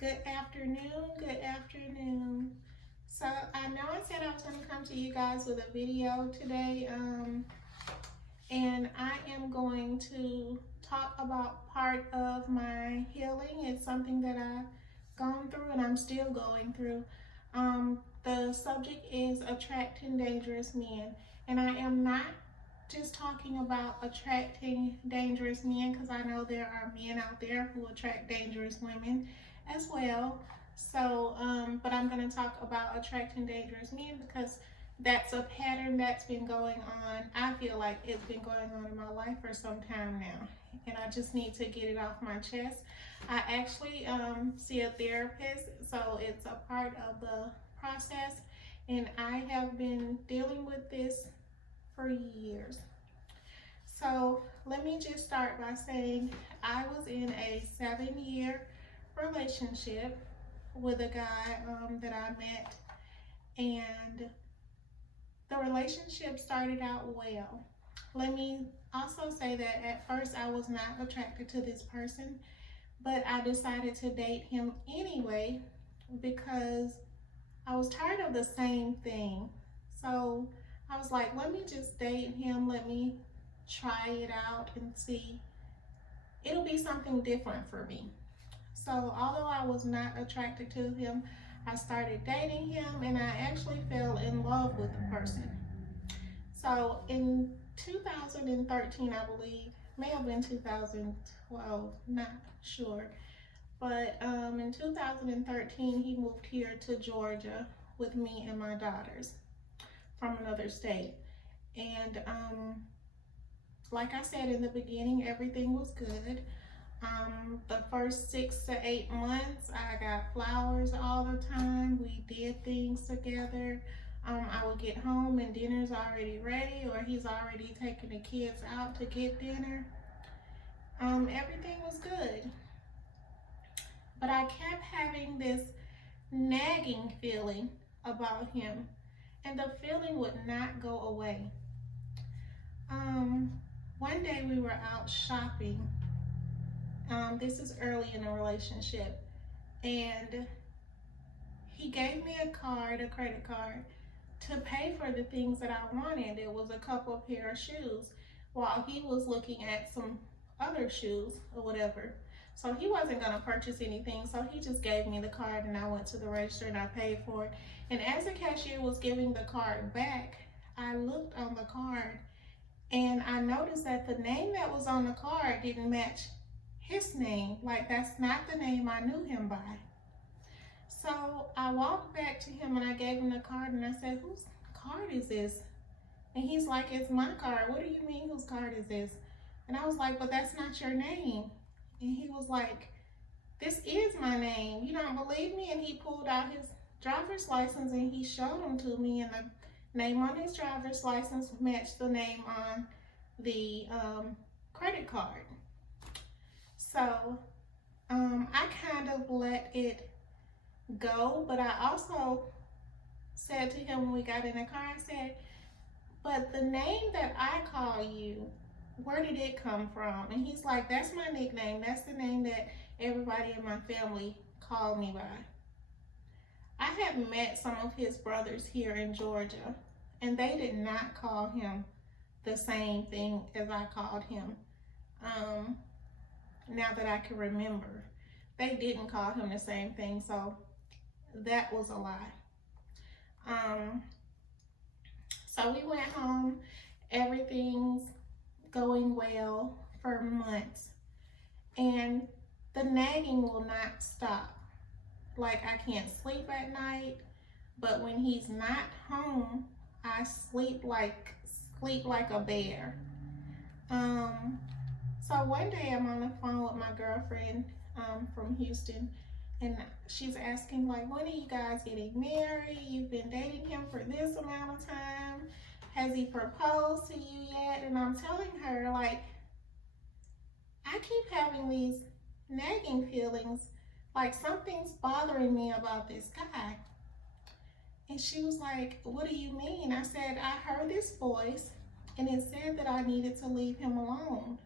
Good afternoon, good afternoon. So I know I said I was going to come to you guys with a video today, and I am going to talk about part of my healing. It's something that I've gone through and I'm still going through. The subject is attracting dangerous men, and I am not just talking about attracting dangerous men, because I know there are men out there who attract dangerous women as well. So, but I'm going to talk about attracting dangerous men because that's a pattern that's been going on. I feel like it's been going on in my life for some time now, and I just need to get it off my chest. I actually see a therapist, so it's a part of the process, and I have been dealing with this for years. So let me just start by saying I was in a 7-year relationship with a guy that I met, and the relationship started out well. Let me also say that at first I was not attracted to this person, but I decided to date him anyway because I was tired of the same thing. So I was like, let me just date him, let me try it out and see. It'll be something different for me. So although I was not attracted to him, I started dating him, and I actually fell in love with the person. So in 2013, I believe, may have been 2012, not sure. But in 2013, he moved here to Georgia with me and my daughters from another state. And like I said in the beginning, everything was good. The first 6 to 8 months, I got flowers all the time. We did things together. I would get home and dinner's already ready, or he's already taking the kids out to get dinner. Everything was good. But I kept having this nagging feeling about him, and the feeling would not go away. One day we were out shopping. This is early in the relationship, and he gave me a credit card, to pay for the things that I wanted. It was a couple of pair of shoes, while he was looking at some other shoes or whatever. So he wasn't going to purchase anything, so he just gave me the card, and I went to the register and I paid for it. And as the cashier was giving the card back, I looked on the card and I noticed that the name that was on the card didn't match his name. Like, that's not the name I knew him by. So I walked back to him and I gave him the card, and I said, whose card is this? And he's like, it's my card. What do you mean, whose card is this? And I was like, but that's not your name. And he was like, this is my name. You don't believe me? And he pulled out his driver's license and he showed them to me, and the name on his driver's license matched the name on the credit card. So I kind of let it go, but I also said to him when we got in the car, I said, but the name that I call you, where did it come from? And he's like, that's my nickname. That's the name that everybody in my family called me by. I had met some of his brothers here in Georgia, and they did not call him the same thing as I called him. Now that I can remember, they didn't call him the same thing, so that was a lie. So we went home. Everything's going well for months, and the nagging will not stop. Like, I can't sleep at night, but when he's not home, I sleep like a bear. So one day I'm on the phone with my girlfriend from Houston, and she's asking, like, when are you guys getting married? You've been dating him for this amount of time. Has he proposed to you yet? And I'm telling her, like, I keep having these nagging feelings, like something's bothering me about this guy. And she was like, what do you mean? I said, I heard this voice, and it said that I needed to leave him alone.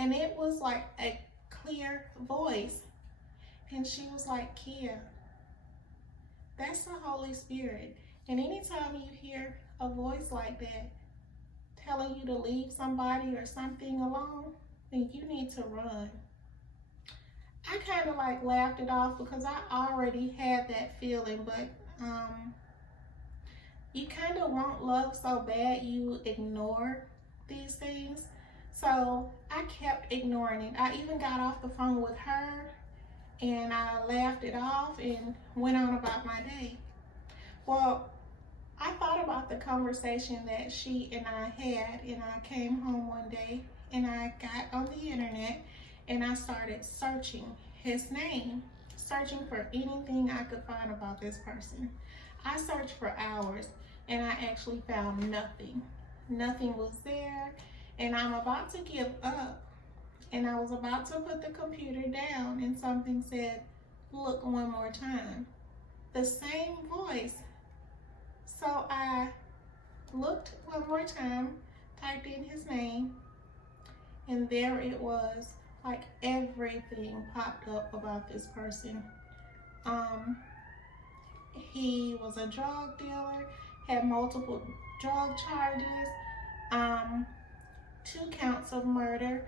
And it was like a clear voice. And she was like, Kia, that's the Holy Spirit. And anytime you hear a voice like that telling you to leave somebody or something alone, then you need to run. I kind of like laughed it off because I already had that feeling, but you kind of want love so bad you ignore these things. So I kept ignoring it. I even got off the phone with her and I laughed it off and went on about my day. Well, I thought about the conversation that she and I had, and I came home one day and I got on the internet and I started searching his name, searching for anything I could find about this person. I searched for hours and I actually found nothing. Nothing was there, and I'm about to give up. And I was about to put the computer down and something said, look one more time. The same voice. So I looked one more time, typed in his name, and there it was. Like everything popped up about this person. He was a drug dealer, had multiple drug charges, 2 counts of murder,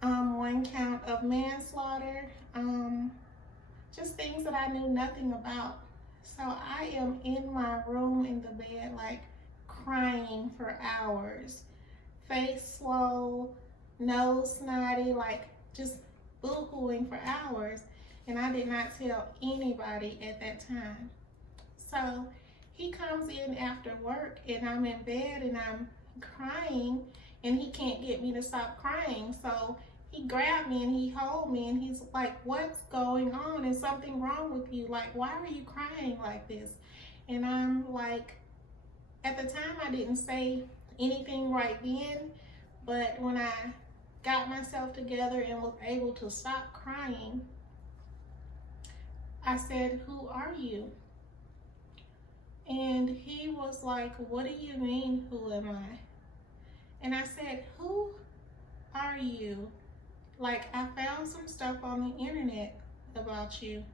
1 count of manslaughter, just things that I knew nothing about. So I am in my room in the bed, like crying for hours, face swole, nose snotty, like just boo-hooing for hours. And I did not tell anybody at that time. So he comes in after work and I'm in bed and I'm crying and he can't get me to stop crying. So he grabbed me and he held me and he's like, what's going on? Is something wrong with you? Like, why are you crying like this? And I'm like, at the time I didn't say anything right then, but when I got myself together and was able to stop crying, I said, who are you? And he was like, what do you mean, who am I? And I said, who are you? Like, I found some stuff on the internet about you.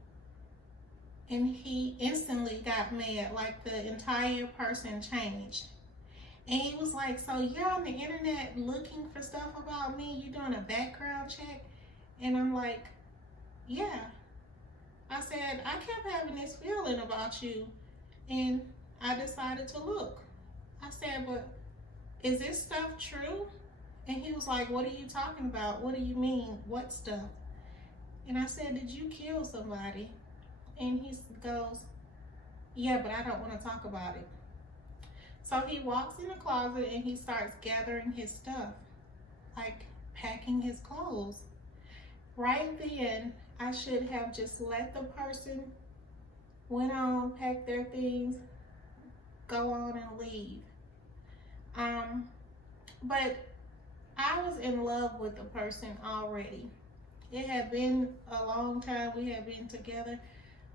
And he instantly got mad, like the entire person changed. And he was like, so you're on the internet looking for stuff about me? You doing a background check? And I'm like, yeah. I said, I kept having this feeling about you. And I decided to look. I said, but is this stuff true? And he was like, what are you talking about? What do you mean? What stuff? And I said, did you kill somebody? And he goes, yeah, but I don't want to talk about it. So he walks in the closet and he starts gathering his stuff, like packing his clothes. Right then, I should have just let the person went on, pack their things, go on and leave. But I was in love with the person already. It had been a long time we had been together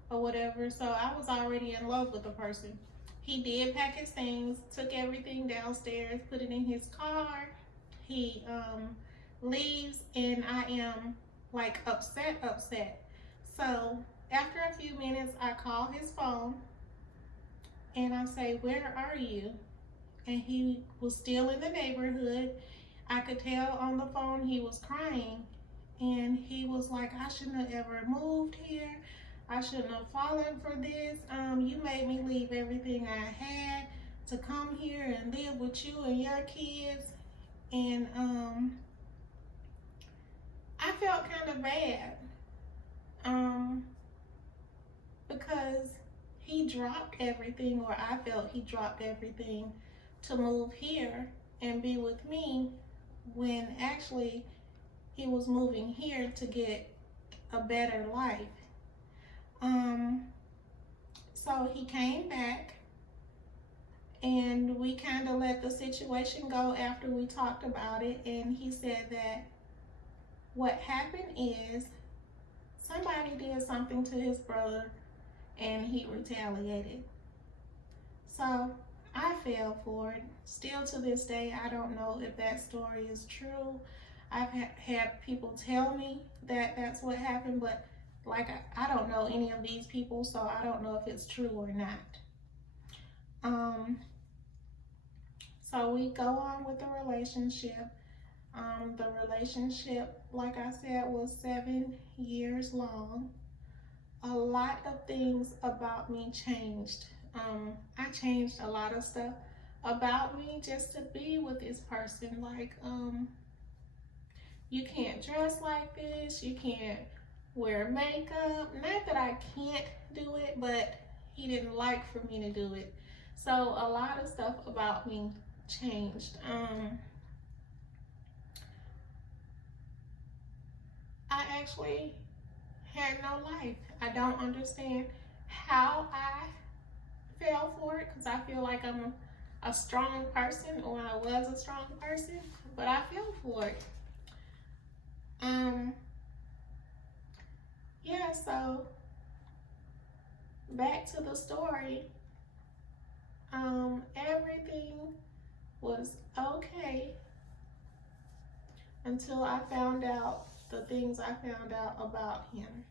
or whatever, so I was already in love with the person. He did pack his things, took everything downstairs, put it in his car. He leaves and I am like upset. So after a few minutes, I call his phone and I say, where are you? And he was still in the neighborhood. I could tell on the phone he was crying. And he was like, I shouldn't have ever moved here. I shouldn't have fallen for this. You made me leave everything I had to come here and live with you and your kids. And I felt kind of bad. Because he dropped everything, or I felt he dropped everything to move here and be with me, when actually he was moving here to get a better life. So he came back and we kind of let the situation go after we talked about it, and he said that what happened is somebody did something to his brother and he retaliated. So I fell for it. Still to this day, I don't know if that story is true. I've had people tell me that that's what happened, but like I don't know any of these people, so I don't know if it's true or not. So we go on with the relationship. The relationship, like I said, was 7 years long. A lot of things about me changed. I changed a lot of stuff about me just to be with this person. Like, you can't dress like this, you can't wear makeup. Not that I can't do it, but he didn't like for me to do it. So a lot of stuff about me changed. I actually had no life. I don't understand how I fell for it, because I feel like I'm a strong person, or I was a strong person, but I fell for it. Yeah, so back to the story. Everything was okay until I found out the things I found out about him.